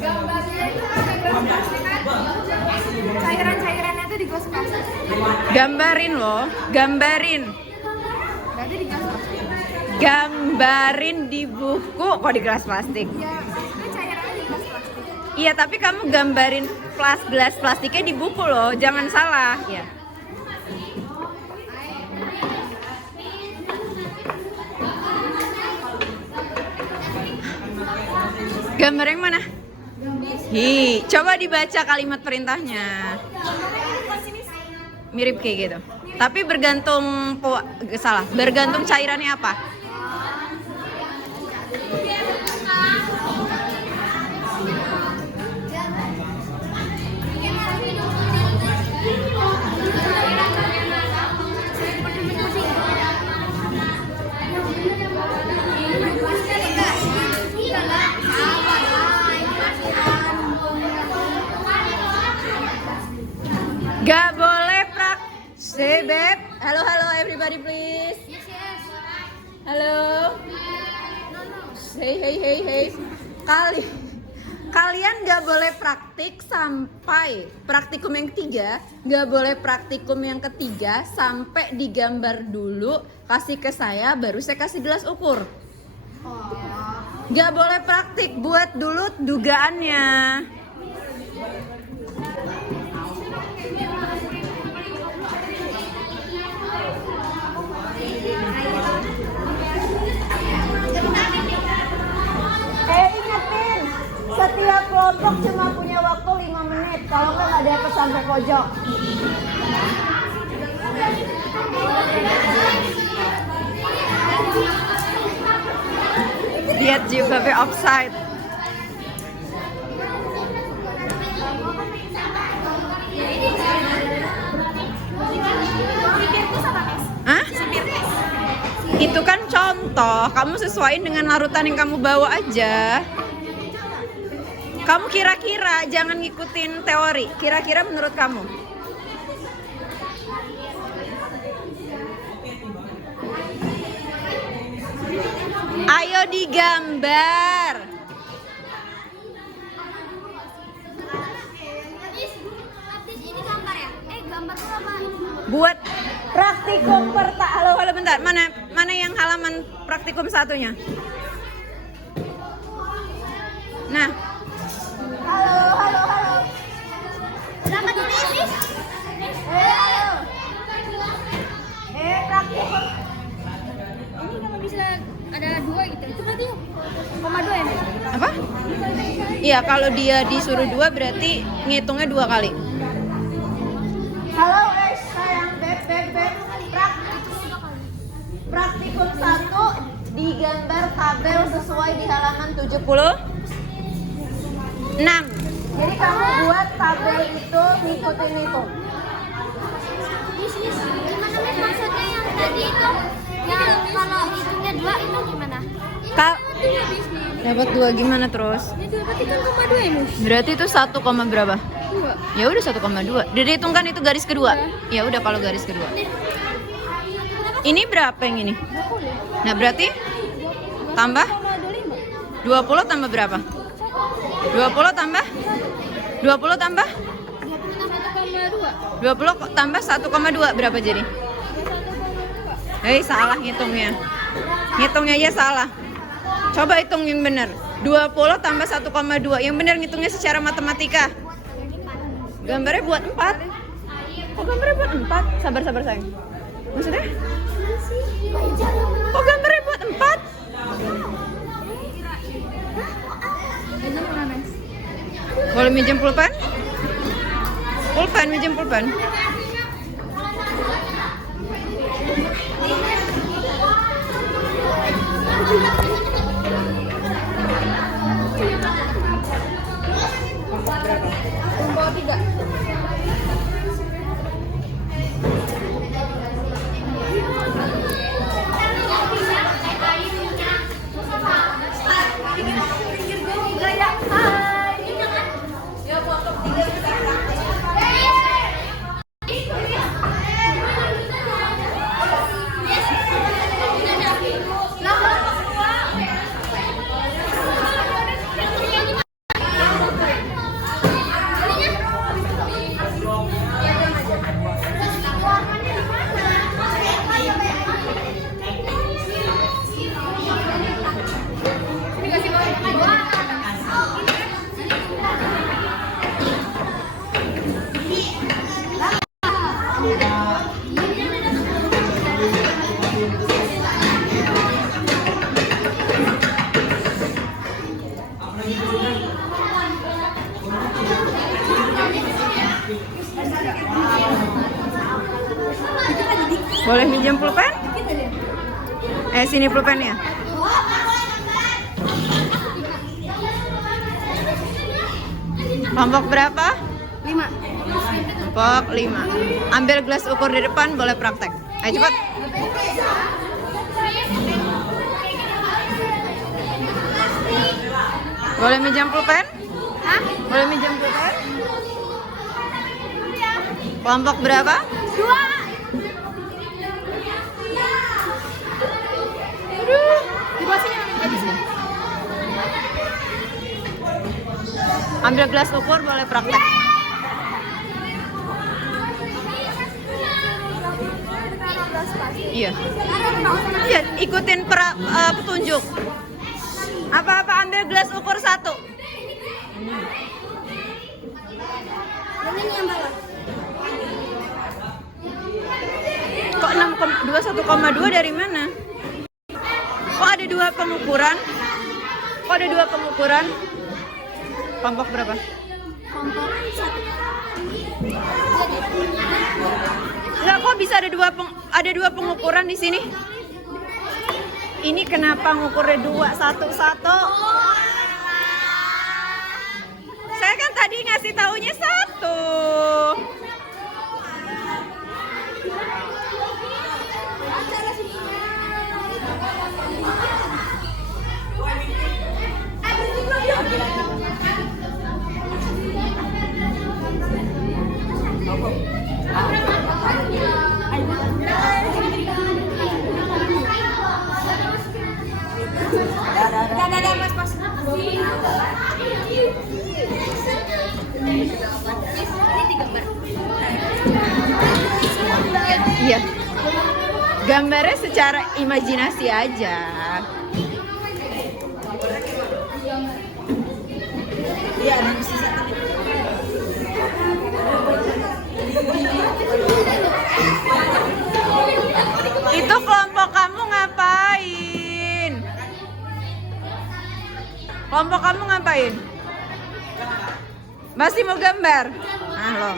Gambarnya itu pakai gelas plastik kan? Cairan-cairannya tuh di gelas plastik. Gambarin loh, gambarin. Berarti di gelas plastik. Gambarin di buku kok di gelas plastik. Ya, itu cairannya di gelas plastik. Iya, tapi kamu gambarin gelas plastiknya di buku loh, jangan salah. Ya. Gambar yang mana? Hi, coba dibaca kalimat perintahnya. Mirip kayak gitu. Tapi bergantung bergantung cairannya apa? Gak boleh say babe. Halo everybody please. Halo. Hey. Kalian gak boleh praktik sampai praktikum yang ketiga, gak boleh praktikum yang ketiga sampai digambar dulu, kasih ke saya, baru saya kasih gelas ukur. Gak boleh praktik, buat dulu dugaannya. Ingetin, setiap kelompok cuma punya waktu 5 menit. Kalau nggak dapat sampai pojok. Lihat jilbabnya offside. Hah? Itu kan contoh, kamu sesuaiin dengan larutan yang kamu bawa aja. Kamu kira-kira, jangan ngikutin teori. Kira-kira menurut kamu? Ayo digambar. Buat praktikum halo bentar. Mana yang halaman praktikum satunya? Nah. Halo. Selamat tulis. Halo. Praktikum. Ini kalau bisa ada 2 gitu. Itu berarti 0,2 ya? Apa? Iya, kalau dia disuruh 2 berarti ngitungnya 2 kali. Halo guys, sayang beb. Praktikum 1 digambar tabel sesuai di halaman 76. Jadi kamu buat tabel itu ngikutin itu. Gimana maksudnya yang tadi itu? Yang kalau hitungnya 2 itu gimana? Dapat 2 gimana terus? Itu berarti kan 0,2 ya, Mus? Berarti itu 1, berapa? 2. Ya udah 1,2. Dihitungkan itu garis kedua. Ya udah kalau garis kedua. Ini berapa yang ini? 20. Nah, berarti tambah 20 tambah berapa? 20 tambah 20 tambah 20 tambah 1,2 berapa jadi? Salah ngitungnya. Ngitungnya aja salah. Coba hitung yang benar. 20 tambah 1,2. Yang benar ngitungnya secara matematika. Gambarnya buat 4. Kok gambarnya buat 4? Sabar sayang. Maksudnya? Kok gambarnya buat 4? Boleh minjem pulpen? Minjem pulpen. Bawa 3. Boleh minjem pulpen? Sini pulpennya. Kelompok berapa? 5. Kelompok 5. Ambil gelas ukur di depan, boleh praktek. Ayo cepat. Boleh minjem pulpen? Hah? Boleh minjem pulpen? Kelompok berapa? 2. Di bawah sini. Di sini. Ambil gelas ukur, boleh praktek. Iya. Iya, ikutin petunjuk. Apa-apa ambil gelas ukur 1. Dan ini yang bawah. Kok 1,2 dari mana? Kok ada 2 pengukuran? Kok ada 2 pengukuran? Kelompok berapa? Kelompok 1. Enggak, kok bisa ada 2 pengukuran di sini? Ini kenapa ngukurnya 2 1 1? Saya kan tadi ngasih taunya 1. Dadah, Mas, Mas. Iya. Gambarnya secara imajinasi aja. Itu kelompok kamu ngapain? Kelompok kamu ngapain? Masih mau gambar? Ah, lo.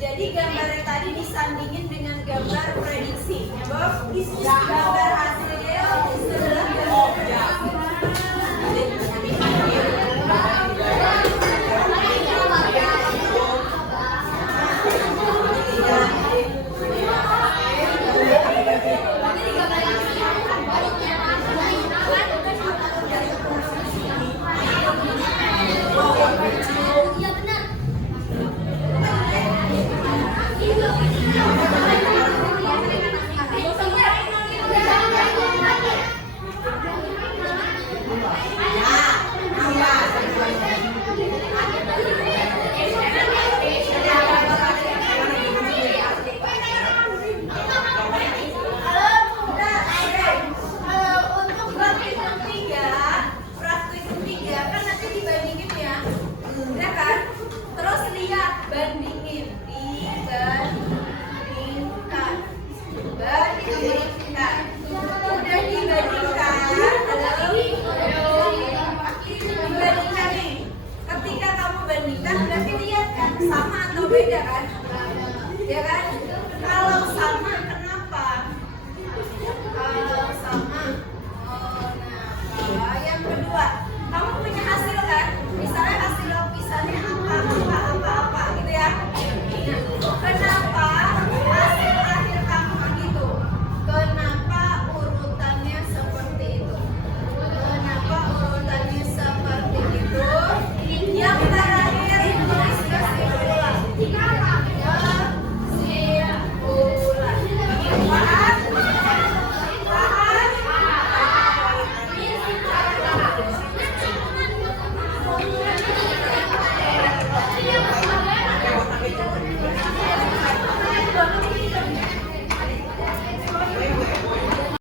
Jadi gambar yang tadi disandingin dengan gambar prediksi. Gambar hasilnya beda kan? Ya kan?